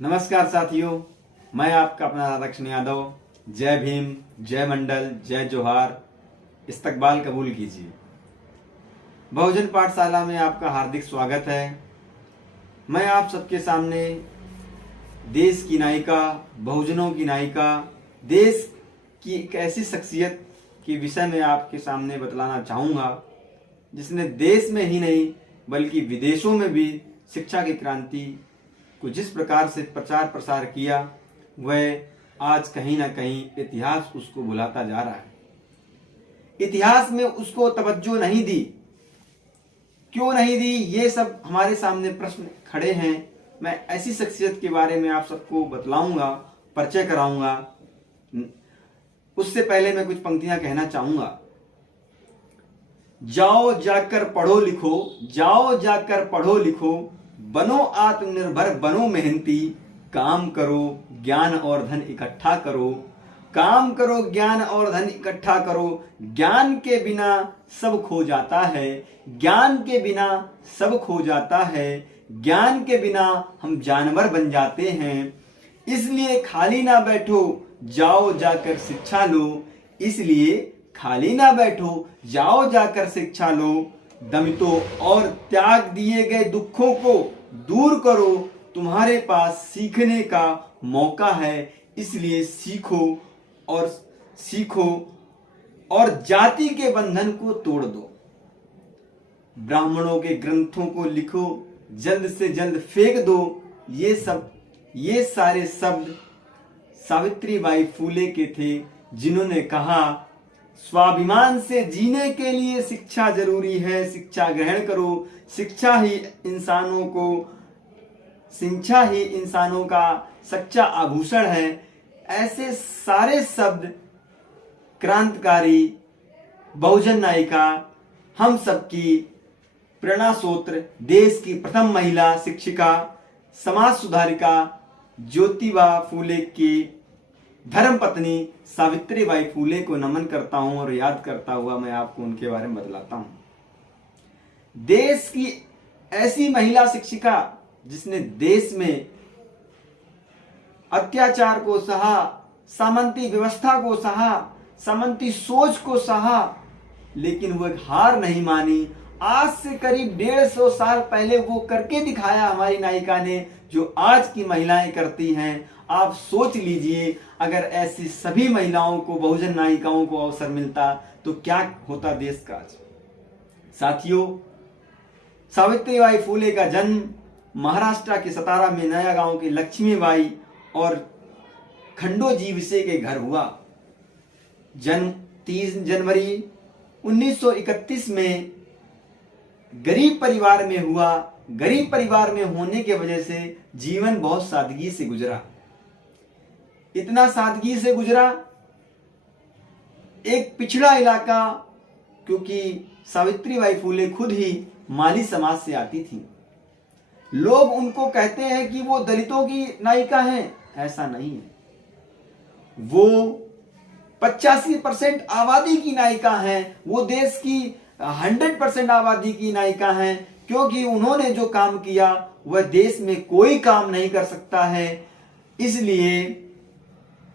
नमस्कार साथियों, मैं आपका अपना राधाकृष्ण यादव। जय भीम, जय मंडल, जय जोहार। इस्तकबाल कबूल कीजिए। बहुजन पाठशाला में आपका हार्दिक स्वागत है। मैं आप सबके सामने देश की नायिका, बहुजनों की नायिका, देश की एक ऐसी शख्सियत के विषय में आपके सामने बतलाना चाहूँगा जिसने देश में ही नहीं बल्कि विदेशों में भी शिक्षा की क्रांति को जिस प्रकार से प्रचार प्रसार किया, वह आज कहीं ना कहीं इतिहास उसको बुलाता जा रहा है। इतिहास में उसको तवज्जो नहीं दी, क्यों नहीं दी, ये सब हमारे सामने प्रश्न खड़े हैं। मैं ऐसी शख्सियत के बारे में आप सबको बतलाऊंगा, परिचय कराऊंगा। उससे पहले मैं कुछ पंक्तियां कहना चाहूंगा। जाओ जाकर पढ़ो लिखो, जाओ जाकर पढ़ो लिखो, बनो आत्मनिर्भर, बनो मेहनती, काम करो ज्ञान और धन इकट्ठा करो, काम करो ज्ञान और धन इकट्ठा करो। ज्ञान के बिना सब खो जाता है, ज्ञान के बिना सब खो जाता है, ज्ञान के बिना हम जानवर बन जाते हैं। इसलिए खाली ना बैठो, जाओ जाकर शिक्षा लो, इसलिए खाली ना बैठो, जाओ जाकर शिक्षा लो। दमितो और त्याग दिए गए दुखों को दूर करो, तुम्हारे पास सीखने का मौका है, इसलिए सीखो और जाति के बंधन को तोड़ दो। ब्राह्मणों के ग्रंथों को लिखो, जल्द से जल्द फेंक दो। ये सारे शब्द सावित्रीबाई फूले के थे, जिन्होंने कहा स्वाभिमान से जीने के लिए शिक्षा जरूरी है, शिक्षा ग्रहण करो। शिक्षा ही इंसानों का सच्चा आभूषण है। ऐसे सारे शब्द क्रांतिकारी, बहुजन नायिका, हम सबकी प्रेरणा स्रोत, देश की प्रथम महिला शिक्षिका, समाज सुधारिका ज्योतिबा फूले की धर्मपत्नी सावित्रीबाई फूले को नमन करता हूं और याद करता हुआ मैं आपको उनके बारे में बतलाता हूं। देश की ऐसी महिला शिक्षिका जिसने देश में अत्याचार को सहा, सामंती व्यवस्था को सहा, सामंती सोच को सहा, लेकिन वो हार नहीं मानी। आज से करीब 150 साल पहले वो करके दिखाया हमारी नायिका ने, जो आज की महिलाएं करती हैं। आप सोच लीजिए, अगर ऐसी सभी महिलाओं को, बहुजन नायिकाओं को अवसर मिलता तो क्या होता देश का आज। साथियों, सावित्रीबाई फूले का जन्म महाराष्ट्र के सतारा में नया गांव के लक्ष्मीबाई और खंडोजी विसे के घर हुआ। जन्म 30 जनवरी 1931 में गरीब परिवार में हुआ। गरीब परिवार में होने के वजह से जीवन बहुत सादगी से गुजरा। इतना सादगी से गुजरा, एक पिछड़ा इलाका, क्योंकि सावित्रीबाई फूले खुद ही माली समाज से आती थी। लोग उनको कहते हैं कि वो दलितों की नायिका हैं, ऐसा नहीं है। वो 85% आबादी की नायिका हैं, वो देश की 100% आबादी की नायिका हैं, क्योंकि उन्होंने जो काम किया वह देश में कोई काम नहीं कर सकता है। इसलिए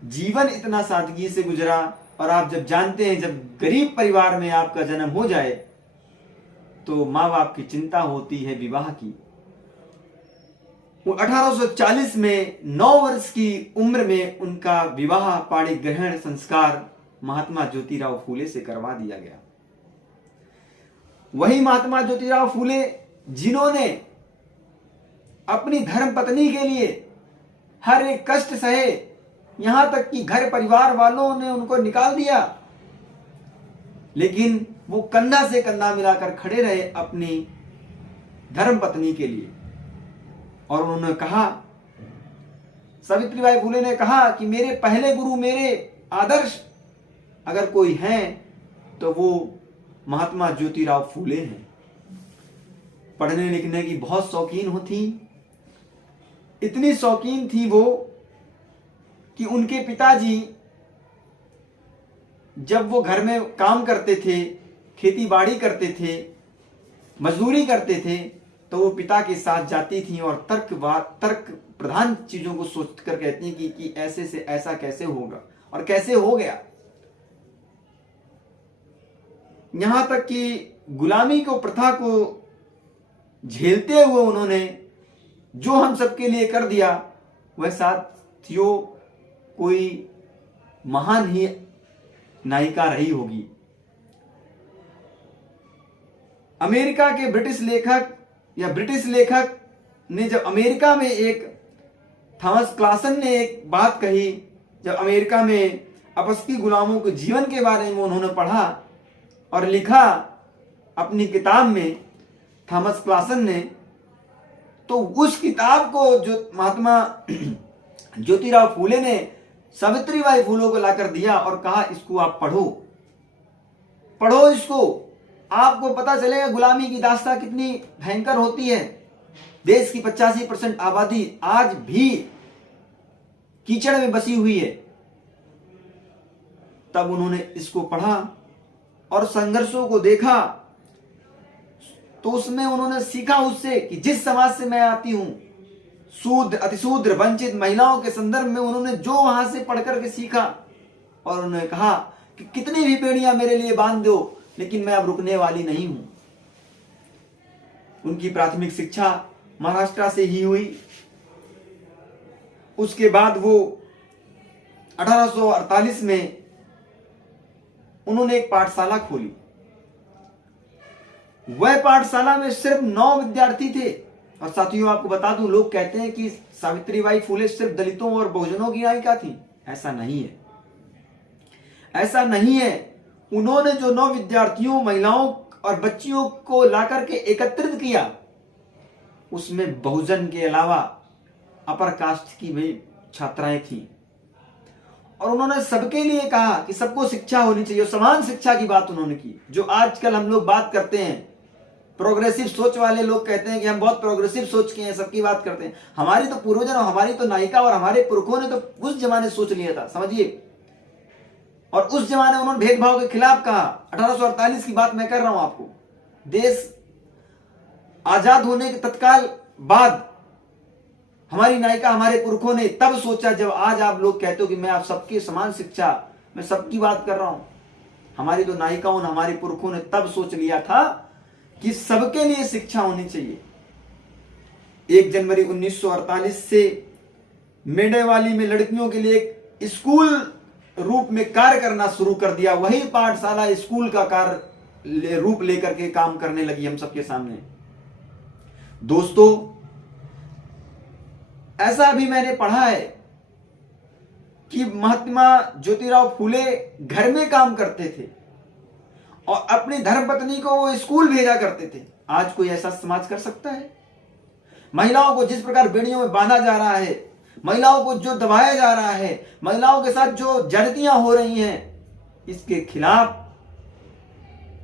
जीवन इतना सादगी से गुजरा। और आप जब जानते हैं, जब गरीब परिवार में आपका जन्म हो जाए तो माँ बाप की चिंता होती है विवाह की। 1840 में 9 वर्ष की उम्र में उनका विवाह पाणी ग्रहण संस्कार महात्मा ज्योतिराव फूले से करवा दिया गया। वही महात्मा ज्योतिराव फूले जिन्होंने अपनी धर्म पत्नी के लिए हर एक कष्ट सहे, यहां तक कि घर परिवार वालों ने उनको निकाल दिया, लेकिन वो कंधा से कंधा मिलाकर खड़े रहे अपनी धर्म पत्नी के लिए। और उन्होंने कहा, सावित्रीबाई फूले ने कहा कि मेरे पहले गुरु, मेरे आदर्श अगर कोई हैं तो वो महात्मा ज्योतिराव फूले हैं। पढ़ने लिखने की बहुत शौकीन होती, इतनी शौकीन थी वो कि उनके पिताजी जब वो घर में काम करते थे, खेती बाड़ी करते थे, मजदूरी करते थे, तो वो पिता के साथ जाती थी और तर्क प्रधान चीजों को सोचकर कहती हैं कि ऐसे से ऐसा कैसे होगा और कैसे हो गया। यहां तक कि गुलामी को, प्रथा को झेलते हुए उन्होंने जो हम सबके लिए कर दिया, वह साथियों कोई महान ही नायिका रही होगी। अमेरिका के ब्रिटिश लेखक ने जब अमेरिका में थॉमस क्लासन ने एक बात कही, जब अमेरिका में अफस्की गुलामों के जीवन के बारे में उन्होंने पढ़ा और लिखा अपनी किताब में थॉमस क्लासन ने, तो उस किताब को जो महात्मा ज्योतिराव फूले ने सावित्रीबाई फूले को लाकर दिया और कहा इसको आप पढ़ो इसको, आपको पता चलेगा गुलामी की दास्तां कितनी भयंकर होती है। देश की 85% आबादी आज भी कीचड़ में बसी हुई है। तब उन्होंने इसको पढ़ा और संघर्षों को देखा, तो उसमें उन्होंने सीखा उससे कि जिस समाज से मैं आती हूं, शूद्र, अतिशूद्र, वंचित महिलाओं के संदर्भ में उन्होंने जो वहां से पढ़कर के सीखा, और उन्होंने कहा कि कितनी भी बेड़ियां मेरे लिए बांध दो, लेकिन मैं अब रुकने वाली नहीं हूं। उनकी प्राथमिक शिक्षा महाराष्ट्र से ही हुई। उसके बाद वो 1848 में उन्होंने एक पाठशाला खोली। वह पाठशाला में सिर्फ 9 विद्यार्थी थे। और साथियों आपको बता दूं, लोग कहते हैं कि सावित्रीबाई फूले सिर्फ दलितों और बहुजनों की नायिका थी। ऐसा नहीं है, ऐसा नहीं है। उन्होंने जो 9 विद्यार्थियों, महिलाओं और बच्चियों को लाकर के एकत्रित किया, उसमें बहुजन के अलावा अपर कास्ट की भी छात्राएं थी। और उन्होंने सबके लिए कहा कि सबको शिक्षा होनी चाहिए, समान शिक्षा की बात उन्होंने की। जो आजकल हम लोग बात करते हैं, प्रोग्रेसिव सोच वाले लोग कहते हैं कि हम बहुत प्रोग्रेसिव सोच के हैं, सबकी बात करते हैं। हमारी तो पूर्वजन और हमारी तो नायिका और हमारे पुरखों ने तो उस जमाने सोच लिया था, समझिए। और उस जमाने उन्होंने भेदभाव के खिलाफ कहा। 1848 की बात मैं कर रहा हूं आपको। देश आजाद होने के तत्काल बाद हमारी नायिका, हमारे पुरखों ने तब सोचा, जब आज आप लोग कहते हो कि मैं आप सबकी समान शिक्षा, मैं सबकी बात कर रहा हूं। हमारी तो नायिकाओं, हमारे पुरखों ने तब सोच लिया था कि सबके लिए शिक्षा होनी चाहिए। 1 जनवरी 1948 से मेडेवाली में लड़कियों के लिए एक स्कूल रूप में कार्य करना शुरू कर दिया। वही पाठशाला स्कूल का कार्य रूप लेकर के काम करने लगी हम सबके सामने। दोस्तों, ऐसा भी मैंने पढ़ा है कि महात्मा ज्योतिराव फूले घर में काम करते थे और अपनी धर्मपत्नी को वो स्कूल भेजा करते थे। आज कोई ऐसा समाज कर सकता है? महिलाओं को जिस प्रकार बेड़ियों में बांधा जा रहा है, महिलाओं को जो दबाया जा रहा है, महिलाओं के साथ जो ज्यादतियां हो रही हैं, इसके खिलाफ,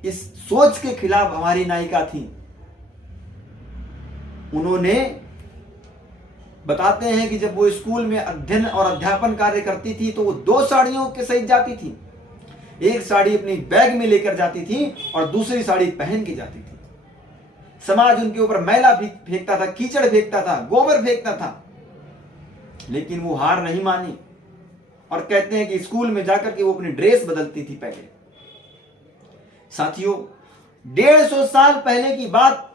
इस सोच के खिलाफ हमारी नायिका थी। उन्होंने बताते हैं कि जब वो स्कूल में अध्ययन और अध्यापन कार्य करती थी तो वो 2 साड़ियों के सहित जाती थी। एक साड़ी अपनी बैग में लेकर जाती थी और दूसरी साड़ी पहन के जाती थी। समाज उनके ऊपर मैला फेंकता था, कीचड़ फेंकता था, गोबर फेंकता था, लेकिन वो हार नहीं मानी और कहते हैं कि स्कूल में जाकर के वो अपनी ड्रेस बदलती थी पहले। साथियों, 150 साल पहले की बात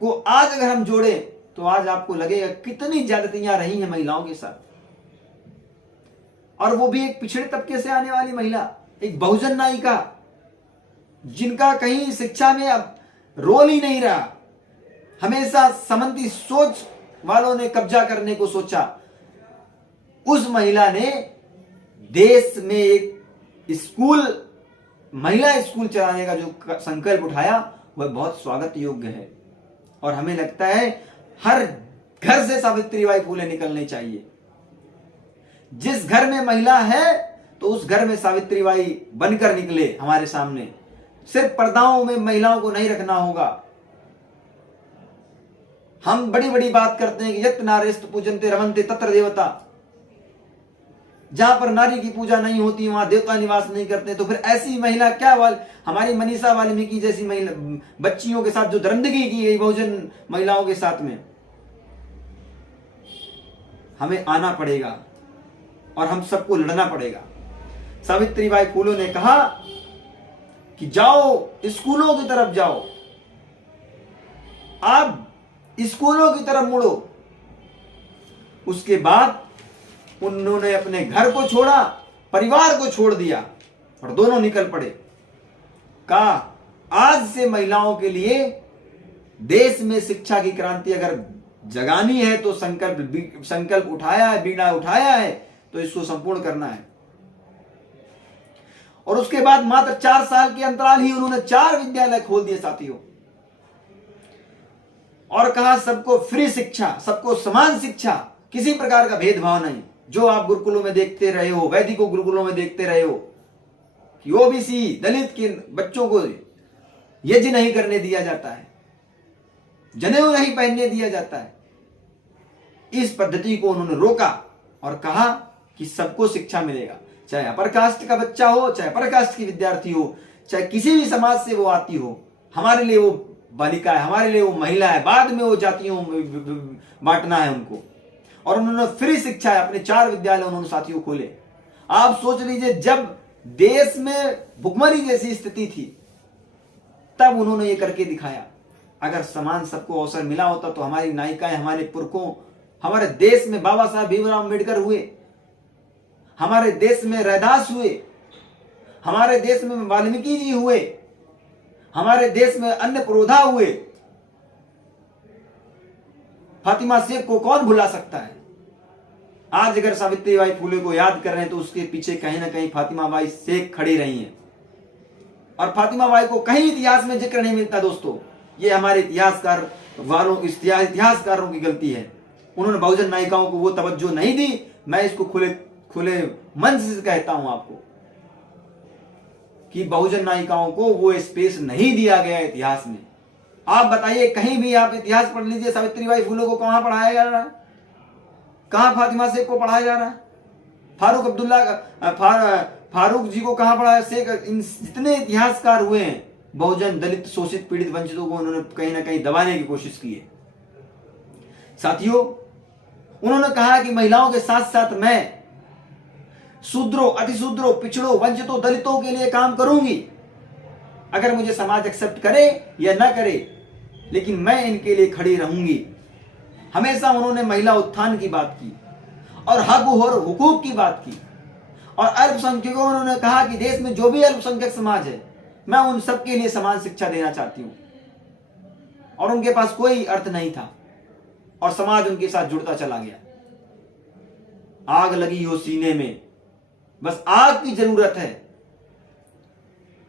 को आज अगर हम जोड़े तो आज आपको लगेगा कितनी ज्यादतियां रही हैं महिलाओं के साथ। और वो भी एक पिछड़े तबके से आने वाली महिला, एक बहुजन नायिका, जिनका कहीं शिक्षा में अब रोल ही नहीं रहा। हमेशा समंती सोच वालों ने कब्जा करने को सोचा। उस महिला ने देश में एक स्कूल, महिला स्कूल चलाने का जो संकल्प उठाया, वह बहुत स्वागत योग्य है। और हमें लगता है हर घर से सावित्रीबाई फूले निकलनी चाहिए। जिस घर में महिला है तो उस घर में सावित्रीबाई बनकर निकले हमारे सामने। सिर्फ पर्दाओं में महिलाओं को नहीं रखना होगा। हम बड़ी बड़ी बात करते हैं कि यत् नारेस्तु पूजन्ते रमन्ते तत्र देवता। जहां पर नारी की पूजा नहीं होती वहां देवता निवास नहीं करते। तो फिर ऐसी महिला क्या, हमारी मनीषा वाल्मीकि जैसी महिला बच्चियों के साथ जो दरिंदगी की गई बहुजन महिलाओं के साथ में, हमें आना पड़ेगा और हम सबको लड़ना पड़ेगा। सावित्रीबाई फुले ने कहा कि जाओ स्कूलों की तरफ जाओ, आप स्कूलों की तरफ मुड़ो। उसके बाद उन्होंने अपने घर को छोड़ा, परिवार को छोड़ दिया और दोनों निकल पड़े। कहा आज से महिलाओं के लिए देश में शिक्षा की क्रांति अगर जगानी है तो संकल्प उठाया है, बीड़ा उठाया है, तो इसको संपूर्ण करना है। और उसके बाद मात्र 4 साल के अंतराल ही उन्होंने 4 विद्यालय खोल दिए साथियों, और कहा सबको फ्री शिक्षा, सबको समान शिक्षा, किसी प्रकार का भेदभाव नहीं। जो आप गुरुकुलों में देखते रहे हो, वैदिकों गुरुकुलों में देखते रहे हो कि ओबीसी दलित के बच्चों को यज्ञ नहीं करने दिया जाता है, जनेऊ नहीं पहनने दिया जाता है। इस पद्धति को उन्होंने रोका और कहा कि सबको शिक्षा मिलेगा, चाहे अपर कास्ट का बच्चा हो, चाहे अपर कास्ट की विद्यार्थी हो, चाहे किसी भी समाज से वो आती हो। हमारे लिए वो बालिका है, हमारे लिए वो महिला है, बाद में वो जातियों में बांटना है उनको। और उन्होंने फ्री शिक्षा अपने 4 विद्यालय उन्होंने साथियों खोले। आप सोच लीजिए, जब देश में भुखमरी जैसी स्थिति थी तब उन्होंने ये करके दिखाया। अगर समान सबको अवसर मिला होता तो हमारी नायिकाएं, हमारे पुरखों, हमारे देश में बाबा साहब भीमराव अम्बेडकर हुए, हमारे देश में रैदास हुए, हमारे देश में वाल्मीकि जी हुए, हमारे देश में अन्नपूर्णा हुए। फातिमा शेख को कौन भुला सकता है। आज अगर सावित्रीबाई फुले को याद कर रहे हैं तो उसके पीछे कहीं ना कहीं फातिमा बाई शेख खड़ी रही हैं। और फातिमा बाई को कहीं इतिहास में जिक्र नहीं मिलता दोस्तों। ये हमारे इतिहासकारों की गलती है। उन्होंने बहुजन नायिकाओं को वो तवज्जो नहीं दी। मैं इसको खुले मंच से कहता हूं आपको कि बहुजन नायिकाओं को वो स्पेस नहीं दिया गया इतिहास में। आप बताइए, कहीं भी आप इतिहास पढ़ लीजिए, सावित्रीबाई फुले को कहां पढ़ाया जा रहा है, कहां फातिमा शेख को पढ़ाया जा रहा है, फारूक जी को कहां पढ़ाया, शेख, इन जितने इतिहासकार हुए हैं बहुजन, दलित, शोषित, पीड़ित, वंचितों को उन्होंने कहीं ना कहीं दबाने की कोशिश की है। साथियों, उन्होंने कहा कि महिलाओं के साथ साथ मैं शूद्रों, अतिशूद्रों, पिछड़ों, वंचितों, दलितों के लिए काम करूंगी। अगर मुझे समाज एक्सेप्ट करे या ना करे, लेकिन मैं इनके लिए खड़ी रहूंगी। हमेशा उन्होंने महिला उत्थान की बात की और हक और हुकूक की बात की। और अल्पसंख्यकों, उन्होंने कहा कि देश में जो भी अल्पसंख्यक समाज है, मैं उन सबके लिए समान शिक्षा देना चाहती हूं। और उनके पास कोई अर्थ नहीं था और समाज उनके साथ जुड़ता चला गया। आग लगी हो सीने में, बस आग की जरूरत है।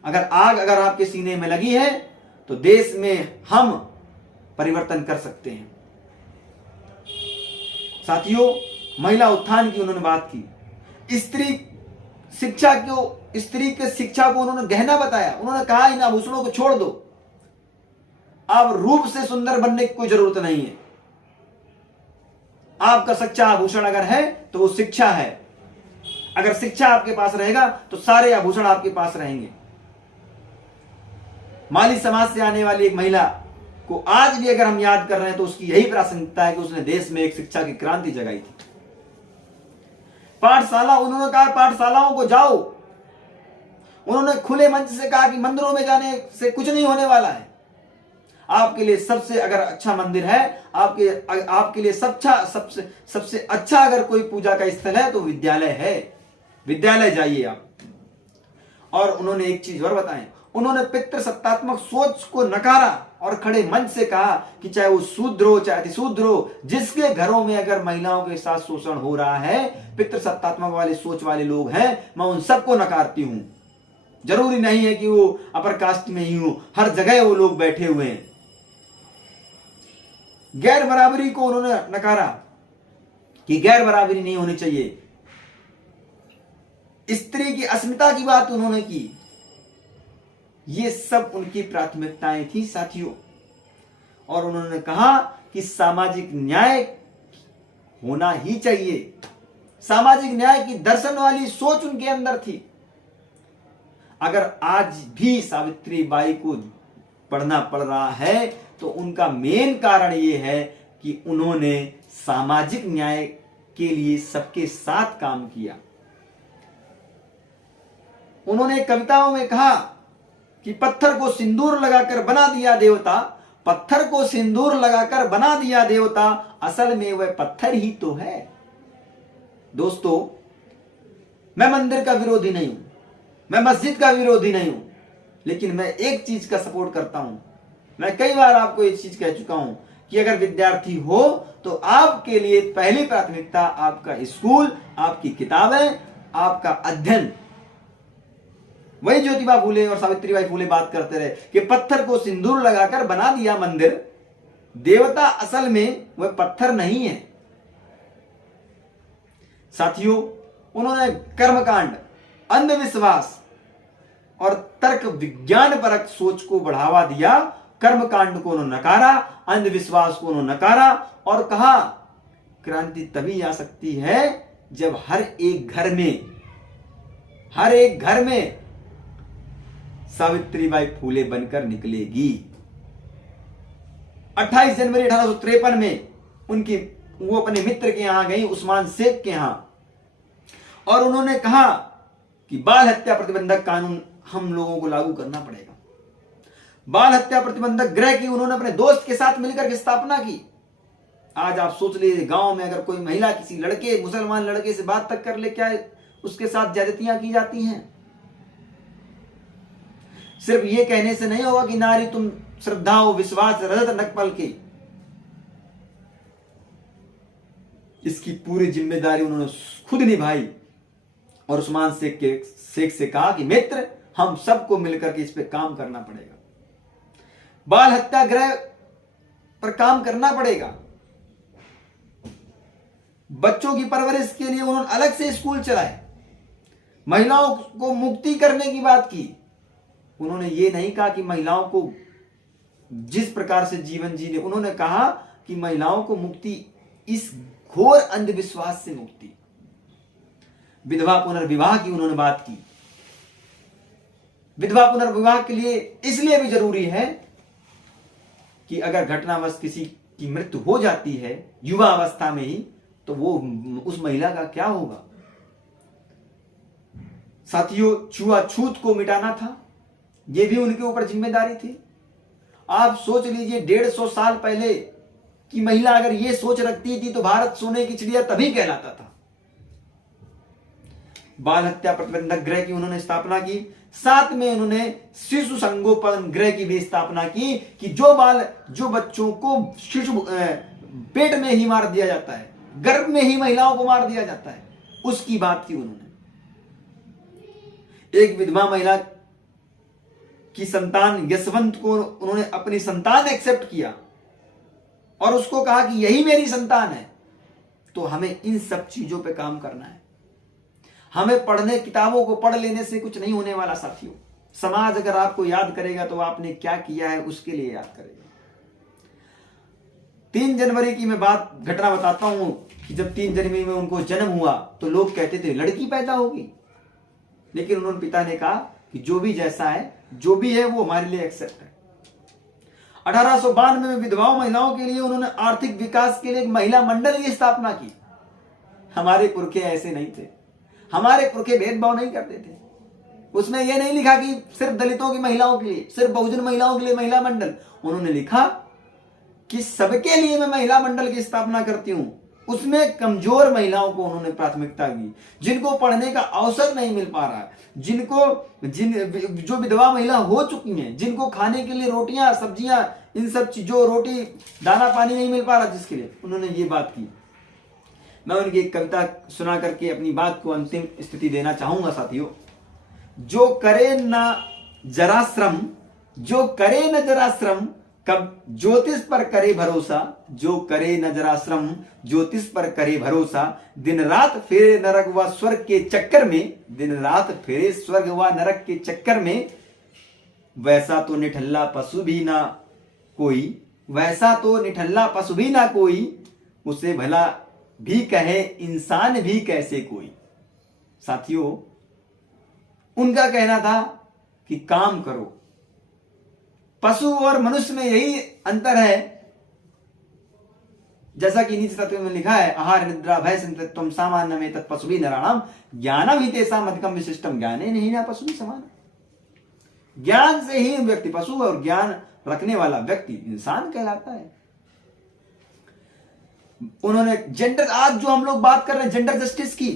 अगर आपके सीने में लगी है तो देश में हम परिवर्तन कर सकते हैं। साथियों, महिला उत्थान की उन्होंने बात की। स्त्री के शिक्षा को उन्होंने गहना बताया। उन्होंने कहा इन आभूषणों को छोड़ दो, अब रूप से सुंदर बनने की कोई जरूरत नहीं है। आपका सच्चा आभूषण अगर है तो वो शिक्षा है। अगर शिक्षा आपके पास रहेगा तो सारे आभूषण आपके पास रहेंगे। माली समाज से आने वाली एक महिला को आज भी अगर हम याद कर रहे हैं तो उसकी यही प्रासंगिकता है कि उसने देश में एक शिक्षा की क्रांति जगाई थी। पाठशाला, उन्होंने कहा पाठशालाओं को जाओ। उन्होंने खुले मंच से कहा कि मंदिरों में जाने से कुछ नहीं होने वाला है। आपके लिए सबसे अगर अच्छा मंदिर है, आपके लिए सबसे अच्छा अगर कोई पूजा का स्थल है तो विद्यालय है। विद्यालय जाइए आप। और उन्होंने एक चीज और बताएं, उन्होंने पितृसत्तात्मक सोच को नकारा और खड़े मंच से कहा कि चाहे वो शूद्र हो चाहे अतिशूद्र हो, जिसके घरों में अगर महिलाओं के साथ शोषण हो रहा है, पितृसत्तात्मक वाले सोच वाले लोग हैं, मैं उन सबको नकारती हूं। जरूरी नहीं है कि वो अपर कास्ट में ही हो, हर जगह वो लोग बैठे हुए हैं। गैर बराबरी को उन्होंने नकारा कि गैर बराबरी नहीं होनी चाहिए। स्त्री की अस्मिता की बात उन्होंने की। ये सब उनकी प्राथमिकताएं थी साथियों। और उन्होंने कहा कि सामाजिक न्याय होना ही चाहिए। सामाजिक न्याय की दर्शन वाली सोच उनके अंदर थी। अगर आज भी सावित्री बाई को पढ़ना पड़ रहा है तो उनका मेन कारण यह है कि उन्होंने सामाजिक न्याय के लिए सबके साथ काम किया। उन्होंने कविताओं में कहा कि पत्थर को सिंदूर लगाकर बना दिया देवता, पत्थर को सिंदूर लगाकर बना दिया देवता, असल में वह पत्थर ही तो है। दोस्तों, मैं मंदिर का विरोधी नहीं हूं, मैं मस्जिद का विरोधी नहीं हूं, लेकिन मैं एक चीज का सपोर्ट करता हूं। मैं कई बार आपको एक चीज कह चुका हूं कि अगर विद्यार्थी हो तो आपके लिए पहली प्राथमिकता आपका स्कूल, आपकी किताबें, आपका अध्ययन। वही ज्योतिबा फूले और सावित्रीबाई फूले बात करते रहे कि पत्थर को सिंदूर लगाकर बना दिया मंदिर, देवता असल में वह पत्थर नहीं है। साथियों, उन्होंने कर्मकांड, अंधविश्वास और तर्क विज्ञान परक सोच को बढ़ावा दिया। कर्मकांड को उन्होंने नकारा, अंधविश्वास को उन्होंने नकारा और कहा क्रांति तभी आ सकती है जब हर एक घर में सावित्रीबाई फूले बनकर निकलेगी। 28 जनवरी 1853 में वो अपने मित्र के यहां गई, उस्मान शेख के यहां, और उन्होंने कहा कि बाल हत्या प्रतिबंधक कानून हम लोगों को लागू करना पड़ेगा। बाल हत्या प्रतिबंधक गृह की उन्होंने अपने दोस्त के साथ मिलकर के स्थापना की। आज आप सोच लीजिए, गांव में अगर कोई महिला किसी लड़के, मुसलमान लड़के से बात तक कर ले, क्या उसके साथ ज्यादतियां की जाती हैं। सिर्फ ये कहने से नहीं होगा कि नारी तुम श्रद्धा हो, विश्वास, रजत नकपल की। इसकी पूरी जिम्मेदारी उन्होंने खुद निभाई और उस्मान शेख से कहा कि मित्र, हम सबको मिलकर के इस पे काम करना पड़ेगा, बाल हत्या गृह पर काम करना पड़ेगा। बच्चों की परवरिश के लिए उन्होंने अलग से स्कूल चलाए, महिलाओं को मुक्ति करने की बात की। उन्होंने ये नहीं कहा कि महिलाओं को जिस प्रकार से जीवन जीने, उन्होंने कहा कि महिलाओं को मुक्ति, इस घोर अंधविश्वास से मुक्ति। विधवा पुनर्विवाह की उन्होंने बात की। विधवा पुनर्विवाह के लिए इसलिए भी जरूरी है कि अगर घटनावश किसी की मृत्यु हो जाती है युवा अवस्था में ही, तो वो उस महिला का क्या होगा। साथियों, छुआछूत को मिटाना था, यह भी उनके ऊपर जिम्मेदारी थी। आप सोच लीजिए, 150 साल पहले की महिला अगर ये सोच रखती थी तो भारत सोने की चिड़िया तभी कहलाता था। बाल हत्या प्रतिबंधक गृह की उन्होंने स्थापना की। साथ में उन्होंने शिशु संगोपन गृह की भी स्थापना की कि जो बच्चों को शिशु पेट में ही मार दिया जाता है, गर्भ में ही महिलाओं को मार दिया जाता है, उसकी बात की उन्होंने। एक विधवा महिला की संतान यशवंत को उन्होंने अपनी संतान एक्सेप्ट किया और उसको कहा कि यही मेरी संतान है। तो हमें इन सब चीजों पे काम करना है। हमें पढ़ने, किताबों को पढ़ लेने से कुछ नहीं होने वाला साथियों। समाज अगर आपको याद करेगा तो आपने क्या किया है उसके लिए याद करेगा। 3 जनवरी की मैं घटना बताता हूं कि जब 3 जनवरी में उनको जन्म हुआ तो लोग कहते थे लड़की पैदा होगी, लेकिन उन्होंने पिता ने कहा कि जो भी जैसा है, जो भी है वो हमारे लिए एक्सेप्ट है। 1892 में विधवाओं महिलाओं के लिए उन्होंने आर्थिक विकास के लिए एक महिला मंडल की स्थापना की। हमारे पुरखे ऐसे नहीं थे, हमारे पुरखे भेदभाव नहीं करते थे। उसमें यह नहीं लिखा कि सिर्फ दलितों की महिलाओं के लिए, सिर्फ बहुजन महिलाओं के लिए महिला मंडल। उन्होंने लिखा कि सबके लिए मैं महिला मंडल की स्थापना करती हूं। उसमें कमजोर महिलाओं को उन्होंने प्राथमिकता दी, जिनको पढ़ने का अवसर नहीं मिल पा रहा है, जो विधवा महिला हो चुकी हैं, जिनको खाने के लिए रोटियां, सब्जियां, इन सब चीजों, रोटी, दाना पानी नहीं मिल पा रहा, जिसके लिए उन्होंने ये बात की। मैं उनकी एक कविता सुना करके अपनी बात को अंतिम स्थिति देना चाहूंगा साथियों। जो करे न जरा श्रम कब ज्योतिष पर करे भरोसा, जो करे न जरा श्रम ज्योतिष पर करे भरोसा, दिन रात फेरे नरक व स्वर्ग के चक्कर में, दिन रात फेरे स्वर्ग व नरक के चक्कर में, वैसा तो निठल्ला पशु भी ना कोई, वैसा तो निठल्ला पशु भी ना कोई, उसे भला भी कहे इंसान भी कैसे कोई। साथियों, उनका कहना था कि काम करो। पशु और मनुष्य में यही अंतर है जैसा कि नीति तत्व में लिखा है, आहार निद्रा भय संतत्वम सामान्य में तत्पशुभि नराणाम ज्ञानम ही तेषाम अधिकम विशिष्टम ज्ञाने नहीं ना पशुभि समान। ज्ञान से ही व्यक्ति पशु और ज्ञान रखने वाला व्यक्ति इंसान कहलाता है। उन्होंने जेंडर, आज जो हम लोग बात कर रहे हैं जेंडर जस्टिस की,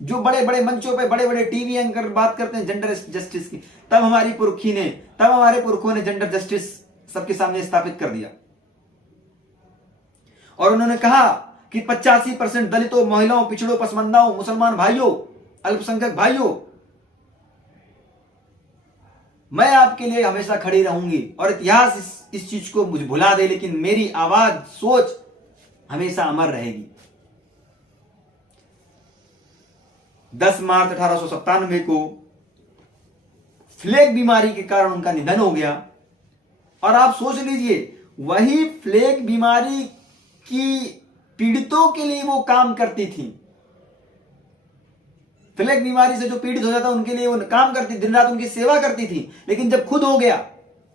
जो बड़े बड़े मंचों पे बड़े बड़े टीवी एंकर बात करते हैं जेंडर जस्टिस की, तब हमारे पुरखों ने जेंडर जस्टिस सबके सामने स्थापित कर दिया। और उन्होंने कहा कि 85% दलितों, महिलाओं, पिछड़ों, पसमंदाओं, मुसलमान भाइयों, अल्पसंख्यक भाइयों, मैं आपके लिए हमेशा खड़ी रहूंगी और इतिहास इस चीज को मुझे भुला दे, लेकिन मेरी आवाज, सोच हमेशा अमर रहेगी। 10 मार्च 1897 को फ्लेग बीमारी के कारण उनका निधन हो गया। और आप सोच लीजिए, वही फ्लेग बीमारी की पीड़ितों के लिए वो काम करती थी। फ्लेग बीमारी से जो पीड़ित हो जाता उनके लिए वो काम करती, दिन रात उनकी सेवा करती थी। लेकिन जब खुद हो गया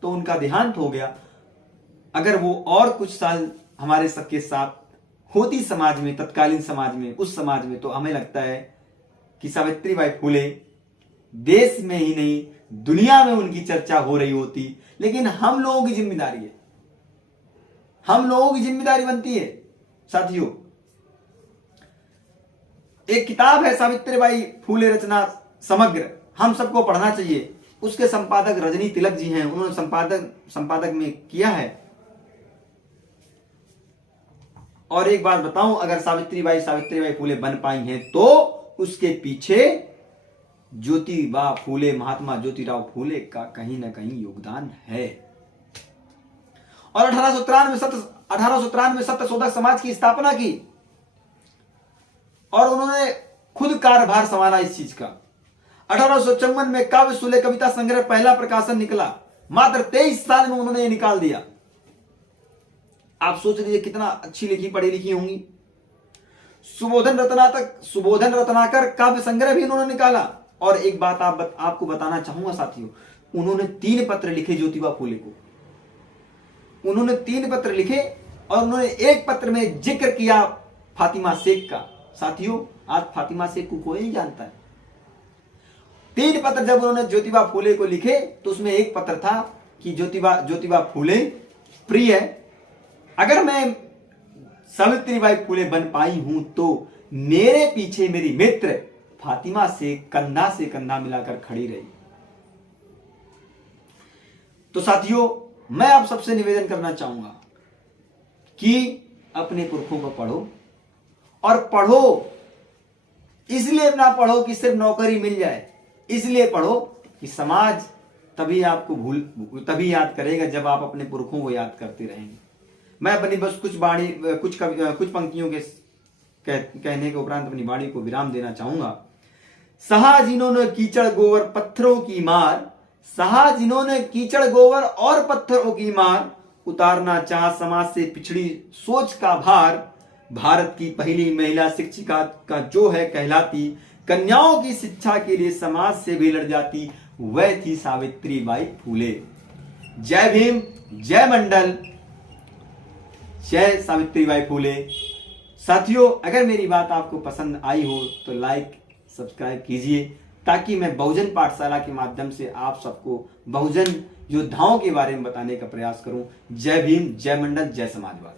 तो उनका देहांत हो गया। अगर वो और कुछ साल हमारे सबके साथ होती समाज में, तत्कालीन समाज में, उस समाज में, तो हमें लगता है कि सावित्रीबाई फूले देश में ही नहीं दुनिया में उनकी चर्चा हो रही होती। लेकिन हम लोगों की जिम्मेदारी है, हम लोगों की जिम्मेदारी बनती है साथियों। एक किताब है सावित्रीबाई फूले रचना समग्र, हम सबको पढ़ना चाहिए। उसके संपादक रजनी तिलक जी हैं, उन्होंने संपादक में किया है। और एक बात बताऊं, अगर सावित्रीबाई फूले बन पाई हैं तो उसके पीछे ज्योतिबा फूले, महात्मा ज्योतिराव फूले का कहीं ना कहीं योगदान है। और 1893 सत्यशोधक समाज की स्थापना की और उन्होंने खुद कार्यभार संभाला इस चीज का। 1854 में काव्य सुले कविता संग्रह पहला प्रकाशन निकला, मात्र 23 साल में उन्होंने ये निकाल दिया। आप सोच लीजिए कितना अच्छी लिखी पढ़ी लिखी होंगी। सुबोधन रत्नाकर काव्य संग्रह भी उन्होंने निकाला। और एक बात आपको बताना चाहूंगा साथियों, उन्होंने 3 पत्र लिखे ज्योतिबा फूले को। उन्होंने 3 पत्र लिखे और उन्होंने एक पत्र में जिक्र किया फातिमा शेख का। साथियों, आज फातिमा शेख को कोई नहीं जानता है। 3 पत्र जब उन्होंने ज्योतिबा फूले को लिखे तो उसमें एक पत्र था कि ज्योतिबा फूले प्रिय, अगर मैं सावित्रीबाई फूले बन पाई हूं तो मेरे पीछे मेरी मित्र फातिमा से कंधा मिलाकर खड़ी रही। तो साथियों, मैं आप सबसे निवेदन करना चाहूंगा कि अपने पुरखों को पढ़ो, और पढ़ो इसलिए ना पढ़ो कि सिर्फ नौकरी मिल जाए, इसलिए पढ़ो कि समाज तभी याद करेगा जब आप अपने पुरखों को याद करते रहेंगे। मैं अपनी बस कुछ पंक्तियों के कहने के उपरांत अपनी वाणी को विराम देना चाहूंगा। सहा जिन्होंने कीचड़ गोबर पत्थरों की मार, सहा जिन्होंने कीचड़ गोबर और पत्थरों की मार, उतारना चाह समाज से पिछड़ी सोच का भार, भारत की पहली महिला शिक्षिका का जो है कहलाती, कन्याओं की शिक्षा के लिए समाज से भी लड़ जाती, वह थी सावित्रीबाई फूले। जय भीम, जय मंडल, जय सावित्रीबाई फूले। साथियों, अगर मेरी बात आपको पसंद आई हो तो लाइक सब्सक्राइब कीजिए, ताकि मैं बहुजन पाठशाला के माध्यम से आप सबको बहुजन योद्धाओं के बारे में बताने का प्रयास करूं। जय भीम, जय मंडल, जय समाजवाद।